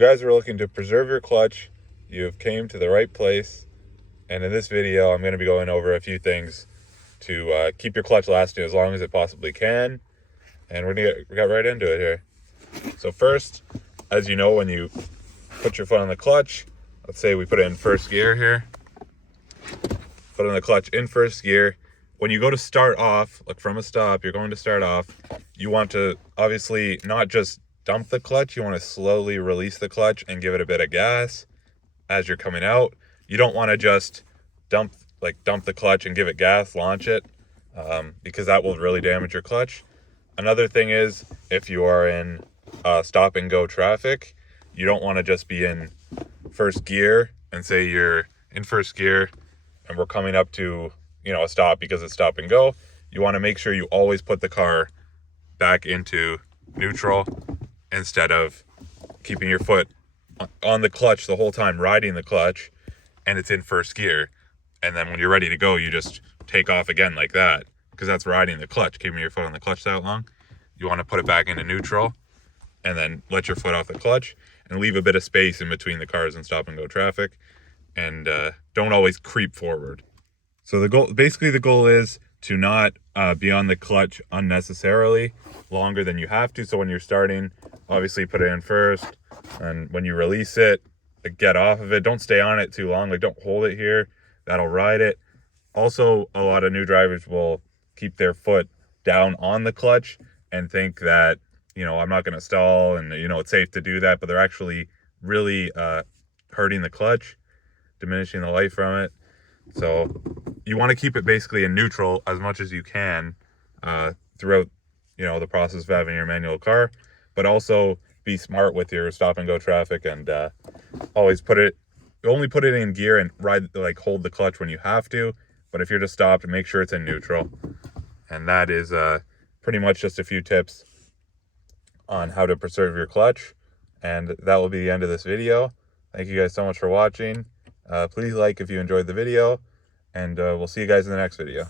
you guys are looking to preserve your clutch, you've came to the right place. And in this video, I'm going to be going over a few things to keep your clutch lasting as long as it possibly can. And we're going to get right into it here. So first, as you know, when you put your foot on the clutch, let's say we put it in first gear here. Put on the clutch in first gear. When you go to start off, like from a stop, you're going to start off, you want to obviously not just dump the clutch, you want to slowly release the clutch and give it a bit of gas as you're coming out. You don't want to just dump the clutch and give it gas, launch it, because that will really damage your clutch. Another thing is, if you are in stop and go traffic, you don't want to just be in first gear and say you're in first gear and we're coming up to, a stop because it's stop and go. You want to make sure you always put the car back into neutral instead of keeping your foot on the clutch the whole time, riding the clutch, and it's in first gear. And then when you're ready to go, you just take off again like that, because that's riding the clutch, keeping your foot on the clutch that long. You want to put it back into neutral and then let your foot off the clutch and leave a bit of space in between the cars in stop and go traffic, and don't always creep forward. So the goal is to not be on the clutch unnecessarily longer than you have to. So when you're starting, obviously put it in first, and when you release it, get off of it. Don't stay on it too long. Don't hold it here. That'll ride it. Also, a lot of new drivers will keep their foot down on the clutch and think that, I'm not going to stall and, it's safe to do that, but they're actually really hurting the clutch, diminishing the life from it. So you want to keep it basically in neutral as much as you can throughout, the process of having your manual car, but also be smart with your stop and go traffic, and always only put it in gear and hold the clutch when you have to. But if you're just stopped, make sure it's in neutral. And that is pretty much just a few tips on how to preserve your clutch. And that will be the end of this video. Thank you guys so much for watching. Please like if you enjoyed the video, and we'll see you guys in the next video.